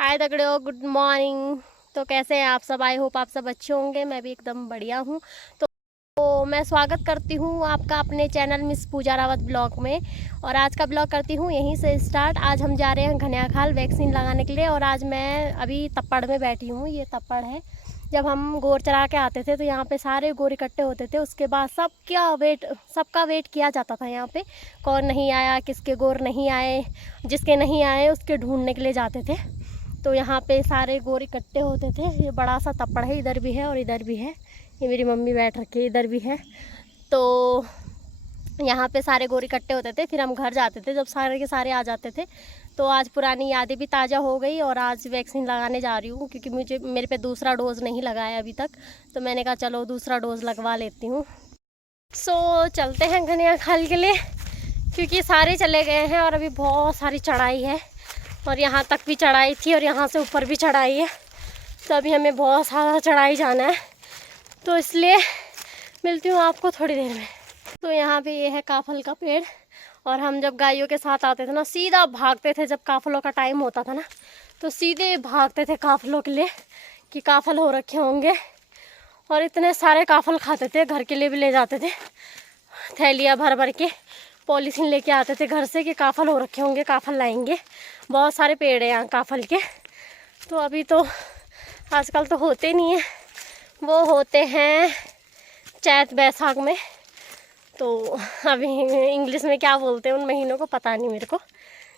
हाय दगड़ियों, good morning. तो कैसे हैं आप सब? आई होप आप सब अच्छे होंगे। मैं भी एकदम बढ़िया हूँ। तो मैं स्वागत करती हूँ आपका अपने चैनल मिस पूजा रावत ब्लॉग में। और आज का ब्लॉग करती हूँ यहीं से स्टार्ट। आज हम जा रहे हैं घनियाखाल वैक्सीन लगाने के लिए। और आज मैं अभी तप्पड़ में बैठी हूँ। ये तप्पड़ है। जब हम गोर चरा के आते थे तो यहाँ पे सारे गोर इकट्ठे होते थे। उसके बाद सबका वेट किया जाता था। यहाँ पे कौन नहीं आया, किसके गोर नहीं आए, जिसके नहीं आए उसके ढूंढने के लिए जाते थे। तो यहाँ पे सारे गोर इकट्ठे होते थे। ये बड़ा सा तप्पड़ है, इधर भी है और इधर भी है। ये मेरी मम्मी बैठ रखी है, इधर भी है। तो यहाँ पे सारे गोर इकट्ठे होते थे, फिर हम घर जाते थे। जब सारे के सारे आ जाते थे तो आज पुरानी यादें भी ताज़ा हो गई। और आज वैक्सीन लगाने जा रही हूँ क्योंकि मेरे पे दूसरा डोज़ नहीं लगाया अभी तक। तो मैंने कहा चलो दूसरा डोज़ लगवा लेती हूँ। सो चलते हैं घनियाखाल के लिए क्योंकि सारे चले गए हैं और अभी बहुत सारी चढ़ाई है। और यहाँ तक भी चढ़ाई थी और यहाँ से ऊपर भी चढ़ाई है। तो अभी हमें बहुत सारा चढ़ाई जाना है। तो इसलिए मिलती हूँ आपको थोड़ी देर में। तो यहाँ पे ये है काफल का पेड़। और हम जब गायों के साथ आते थे ना, सीधा भागते थे। जब काफलों का टाइम होता था ना तो सीधे भागते थे काफलों के लिए कि काफल हो रखे होंगे। और इतने सारे काफल खाते थे, घर के लिए भी ले जाते थे। थैलियाँ भर भर के पॉलीथीन लेके आते थे घर से कि काफल हो रखे होंगे, काफल लाएंगे। बहुत सारे पेड़ हैं यहाँ काफल के। तो अभी तो आजकल तो होते नहीं हैं, वो होते हैं चैत बैसाख में। तो अभी इंग्लिश में क्या बोलते हैं उन महीनों को पता नहीं मेरे को।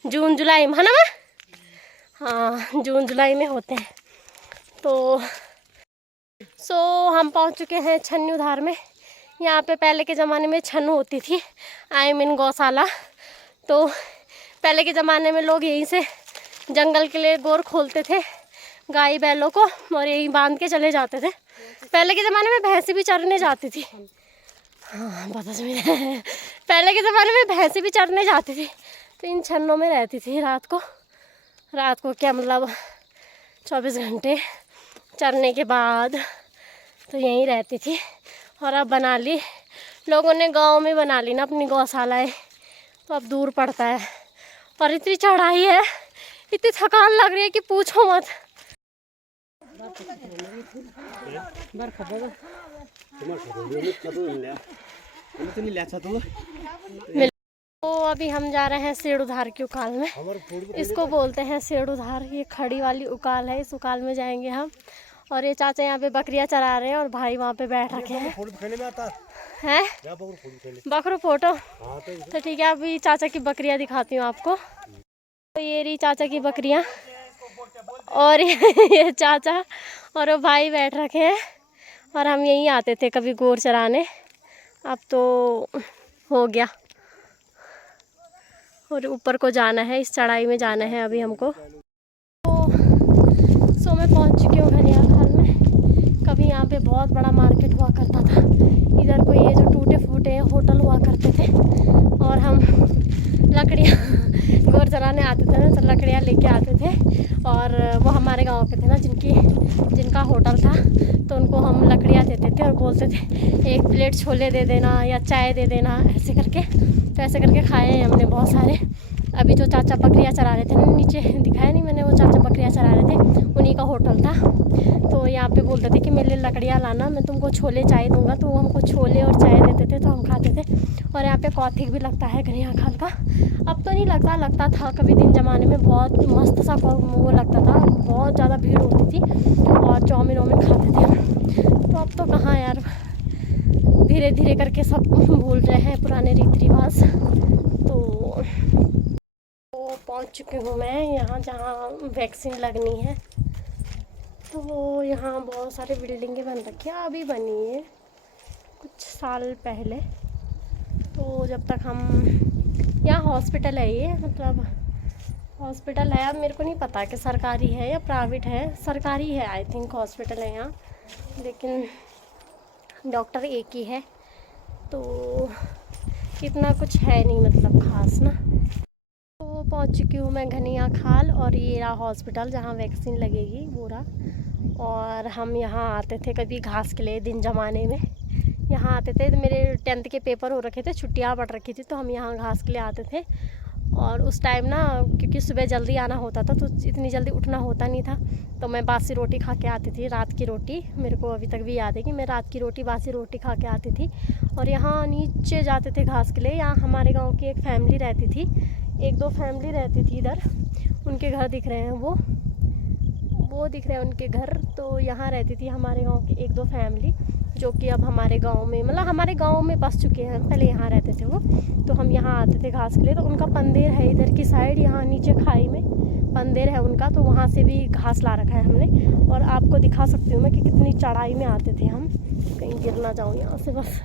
जून जुलाई में है ना? हाँ, जून जुलाई में होते हैं। तो हम पहुँच चुके हैं छन्नूधार में। यहाँ पे पहले के ज़माने में छन्नू होती थी, आई मीन गौशाला। तो पहले के ज़माने में लोग यहीं से जंगल के लिए गोर खोलते थे गाय बैलों को और यहीं बांध के चले जाते थे। पहले के ज़माने में भैंसी भी चरने जाती थी। हाँ, पता समझ पहले के ज़माने में भैंसी भी चरने जाती थी। तो इन छन्नों में रहती थी रात को क्या मतलब 24 घंटे चरने के बाद तो यहीं रहती थी। और अब बना ली लोगों ने, गांव में बना ली ना अपनी गौशालाएँ। तो अब दूर पड़ता है और इतनी चढ़ाई है, इतनी थकान लग रही है कि पूछो मत। तो अभी हम जा रहे हैं सेड़ूधार की उकाल में। इसको बोलते हैं सेड़ूधार। ये खड़ी वाली उकाल है, इस उकाल में जाएंगे हम। और ये चाचा यहाँ पे बकरियाँ चरा रहे हैं और भाई वहाँ पे बैठ रखे हैं। बकरू फोटो तो ठीक है। अभी चाचा की बकरियाँ दिखाती हूँ आपको। तो ये रही चाचा की बकरियाँ और ये चाचा और वो भाई बैठ रखे हैं। और हम यहीं आते थे कभी गोर चराने, अब तो हो गया। और ऊपर को जाना है, इस चढ़ाई में जाना है अभी हमको। तो मैं पहुंच चुकी हूँ घनियाखाल में। कभी यहाँ पे बहुत बड़ा मार्केट हुआ करता था। इधर को ये जो टूटे फूटे होटल हुआ करते थे। और हम लकड़ियाँ गोर चराने आते थे ना तो लकड़ियाँ लेके आते थे। और वो हमारे गांव के थे ना जिनका होटल था, तो उनको हम लकड़ियाँ देते थे और बोलते थे एक प्लेट छोले दे देना या चाय दे देना, ऐसे करके। तो ऐसे करके खाए हैं हमने बहुत सारे। अभी जो चाचा बकरियाँ चरा रहे थे ना, नीचे दिखाया नहीं मैंने, वो चाचा बकरियाँ चरा रहे थे, उन्हीं का होटल था। तो यहाँ पे बोलते थे कि मेरे लिए लकड़ियाँ लाना, मैं तुमको छोले चाय दूंगा। तो वो हमको छोले और चाय देते थे तो हम खाते थे। और यहाँ पे कौथिग भी लगता है घनियाखाल का। अब तो नहीं लगता था कभी दिन ज़माने में बहुत मस्त सा वो लगता था, बहुत ज़्यादा भीड़ होती थी और चाउमीन खाते थे। तो अब तो कहाँ यार, धीरे धीरे करके सब भूल रहे हैं पुराने रीति रिवाज। तो पहुंच चुकी हूँ मैं यहाँ जहाँ वैक्सीन लगनी है। तो यहाँ बहुत सारी बिल्डिंगें बन रखी हैं, अभी बनी है कुछ साल पहले। तो जब तक हम यहाँ हॉस्पिटल है, ये मतलब हॉस्पिटल है। अब मेरे को नहीं पता कि सरकारी है या प्राइवेट है। सरकारी है आई थिंक, हॉस्पिटल है यहाँ, लेकिन डॉक्टर एक ही है। तो इतना कुछ है नहीं मतलब खास ना। तो पहुँच चुकी हूँ मैं घनियाखाल और ये रहा हॉस्पिटल जहाँ वैक्सीन लगेगी पूरा। और हम यहाँ आते थे कभी घास के लिए, दिन ज़माने में यहाँ आते थे। तो मेरे 10th के पेपर हो रखे थे, छुट्टियाँ पड़ रखी थी, तो हम यहाँ घास के लिए आते थे। और उस टाइम ना क्योंकि सुबह जल्दी आना होता था तो इतनी जल्दी उठना होता नहीं था, तो मैं बासी रोटी खा के आती थी, रात की रोटी। मेरे को अभी तक भी याद है कि मैं रात की रोटी बासी रोटी खा के आती थी। और यहाँ नीचे जाते थे घास के लिए। यहाँ हमारे गांव की एक फैमिली रहती थी, 1-2 फैमिली रहती थी इधर, उनके घर दिख रहे हैं, वो दिख रहे हैं उनके घर। तो यहाँ रहती थी हमारे गाँव की 1-2 फैमिली, जो कि अब हमारे गांव में, मतलब हमारे गांव में बस चुके हैं। पहले यहाँ रहते थे वो, तो हम यहाँ आते थे घास के लिए। तो उनका पंदेर है इधर की साइड, यहाँ नीचे खाई में पंदेर है उनका, तो वहाँ से भी घास ला रखा है हमने। और आपको दिखा सकती हूँ मैं कि कितनी चढ़ाई में आते थे हम, कहीं गिर ना जाऊँ यहाँ से। बस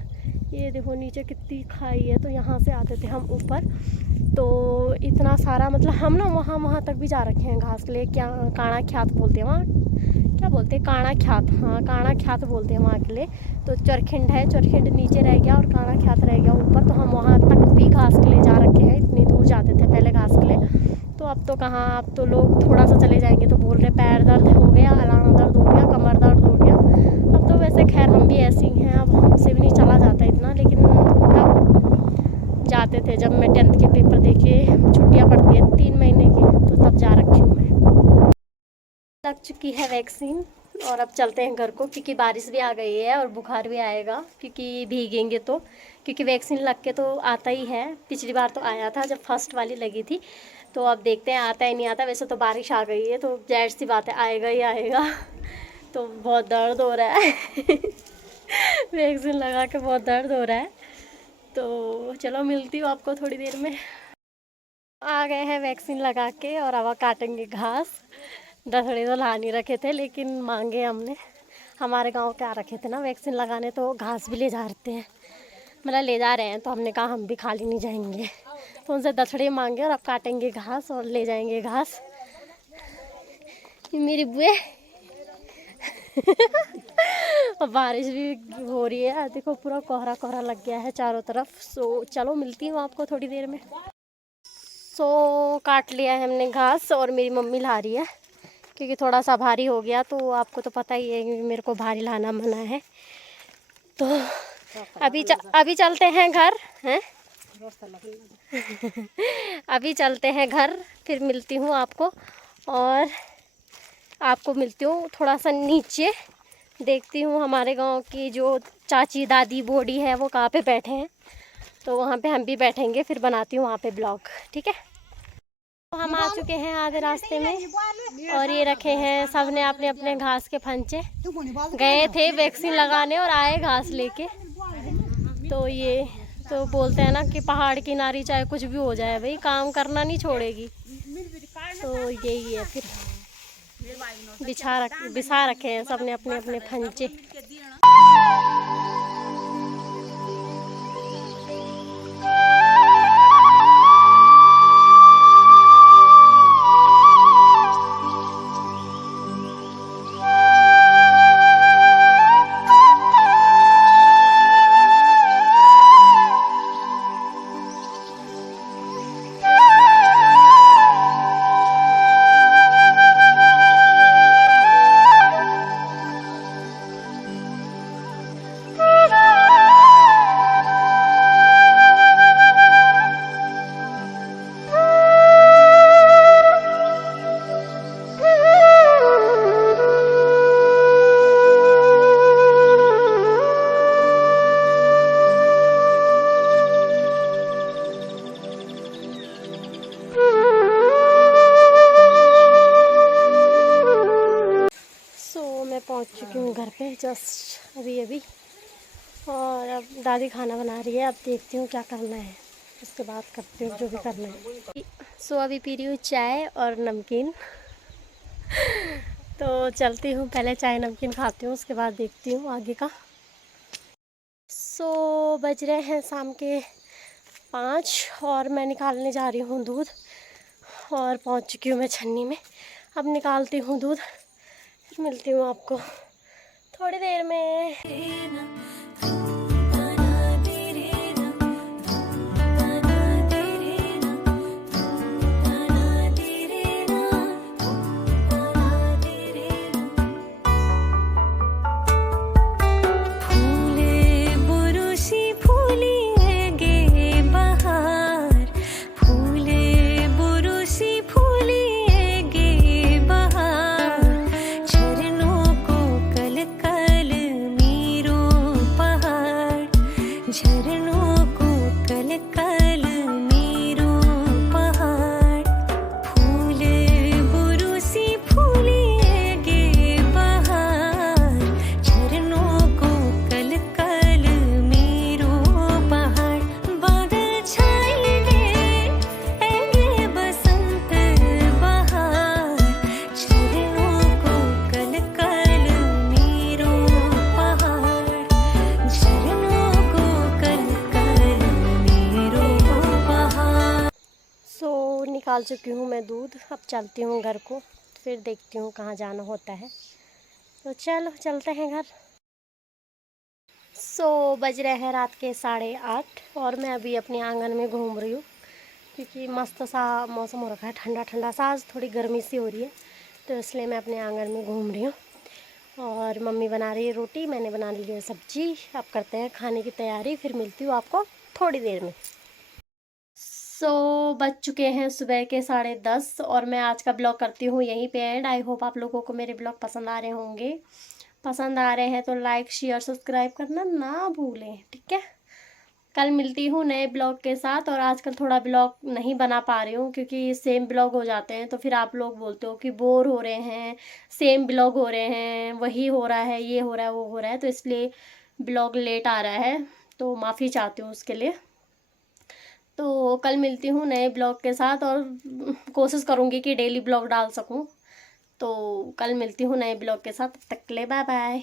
ये देखो नीचे कितनी खाई है, तो यहाँ से आते थे हम ऊपर। तो इतना सारा, मतलब हम ना वहाँ तक भी जा रखे हैं घास के लिए। क्या काणा ख्यात बोलते हैं वहाँ, क्या बोलते हैं, काणा ख्यात, हाँ काणा ख्यात बोलते हैं वहाँ के लिए। तो चरखिंड है, चरखिंड नीचे रह गया और काणा ख्यात रह गया ऊपर। तो हम वहाँ तक भी घास के लिए जा रखे हैं, इतनी दूर जाते थे पहले घास के लिए। तो अब तो कहाँ, अब तो लोग थोड़ा सा चले जाएंगे तो बोल रहे पैर दर्द हो गया, अलाना दर्द हो गया, कमर दर्द हो गया। अब तो वैसे खैर हम भी ऐसे ही हैं, अब हमसे भी नहीं चला जाता इतना, लेकिन तब जाते थे जब मैं 10th के पेपर देके, छुट्टियाँ पड़ती है 3 महीने की, तो तब जा रखी हूँ मैं। लग चुकी है वैक्सीन और अब चलते हैं घर को, क्योंकि बारिश भी आ गई है और बुखार भी आएगा क्योंकि भीगेंगे तो। क्योंकि वैक्सीन लग के तो आता ही है, पिछली बार तो आया था जब फर्स्ट वाली लगी थी। तो अब देखते हैं आता है नहीं आता। वैसे तो बारिश आ गई है तो जाहिर सी बात है आएगा ही आएगा। तो बहुत दर्द हो रहा है वैक्सीन लगा के बहुत दर्द हो रहा है। तो चलो मिलती हूँ आपको थोड़ी देर में। आ गए हैं वैक्सीन लगा के और अब काटेंगे घास। दसड़े तो ला नहीं रखे थे, लेकिन मांगे हमने, हमारे गांव के आ रखे थे ना वैक्सीन लगाने, तो घास भी ले जा रहे हैं, मतलब ले जा रहे हैं। तो हमने कहा हम भी खाली नहीं जाएंगे, तो उनसे दसड़े मांगे और अब काटेंगे घास और ले जाएंगे घास। मेरी बुए और बारिश भी हो रही है, देखो पूरा कोहरा कोहरा लग गया है चारों तरफ। सो चलो मिलती हूँ आपको थोड़ी देर में। सो काट लिया है हमने घास और मेरी मम्मी ला रही है, क्योंकि थोड़ा सा भारी हो गया। तो आपको तो पता ही है कि मेरे को भारी लाना मना है। तो अभी चलते हैं घर हैं अभी चलते हैं घर, फिर मिलती हूँ आपको। और आपको मिलती हूँ थोड़ा सा नीचे, देखती हूँ हमारे गांव की जो चाची दादी बूढ़ी है वो कहाँ पे बैठे हैं, तो वहाँ पे हम भी बैठेंगे, फिर बनाती हूँ वहाँ पे ब्लॉग, ठीक है। तो हम आ चुके हैं आधे रास्ते में और ये रखे हैं सब ने अपने अपने घास के फंचे। गए थे वैक्सीन लगाने और आए घास लेके। तो ये तो बोलते हैं ना कि पहाड़ की नारी चाहे कुछ भी हो जाए भाई काम करना नहीं छोड़ेगी। तो यही है, फिर बिछा रखे हैं सब ने अपने अपने फंचे। पहुंच चुकी हूँ घर पे जस्ट अभी। और अब दादी खाना बना रही है, अब देखती हूँ क्या करना है, उसके बाद करती हूँ जो भी करना है। सो अभी पी रही हूँ चाय और नमकीन तो चलती हूँ, पहले चाय नमकीन खाती हूँ, उसके बाद देखती हूँ आगे का। सो बज रहे हैं शाम के 5 और मैं निकालने जा रही हूँ दूध, और पहुँच चुकी हूँ मैं छन्नी में। अब निकालती हूँ दूध, फिर मिलती हूँ आपको थोड़ी देर में। फूले डाल चुकी हूँ मैं दूध। अब चलती हूँ घर को, फिर देखती हूँ कहाँ जाना होता है। तो चलो चलते हैं घर। बज रहे हैं रात के 8:30 और मैं अभी अपने आंगन में घूम रही हूँ, क्योंकि मस्त सा मौसम हो रखा है, ठंडा ठंडा सा। आज थोड़ी गर्मी सी हो रही है, तो इसलिए मैं अपने आंगन में घूम रही हूँ। और मम्मी बना रही है रोटी, मैंने बना ली है सब्जी। अब करते हैं खाने की तैयारी, फिर मिलती हूँ आपको थोड़ी देर में। बज चुके हैं सुबह के 10:30 और मैं आज का ब्लॉग करती हूँ यहीं पे एंड। आई होप आप लोगों को मेरे ब्लॉग पसंद आ रहे होंगे। पसंद आ रहे हैं तो लाइक शेयर सब्सक्राइब करना ना भूलें, ठीक है। कल मिलती हूँ नए ब्लॉग के साथ। और आजकल थोड़ा ब्लॉग नहीं बना पा रही हूँ, क्योंकि सेम ब्लॉग हो जाते हैं तो फिर आप लोग बोलते हो कि बोर हो रहे हैं, सेम ब्लॉग हो रहे हैं, वही हो रहा है, ये हो रहा है, वो हो रहा है, तो इसलिए ब्लॉग लेट आ रहा है। तो माफ़ी चाहती हूँ उसके लिए। तो कल मिलती हूँ नए ब्लॉग के साथ और कोशिश करूँगी कि डेली ब्लॉग डाल सकूँ। तो कल मिलती हूँ नए ब्लॉग के साथ, तब तक के लिए बाय बाय।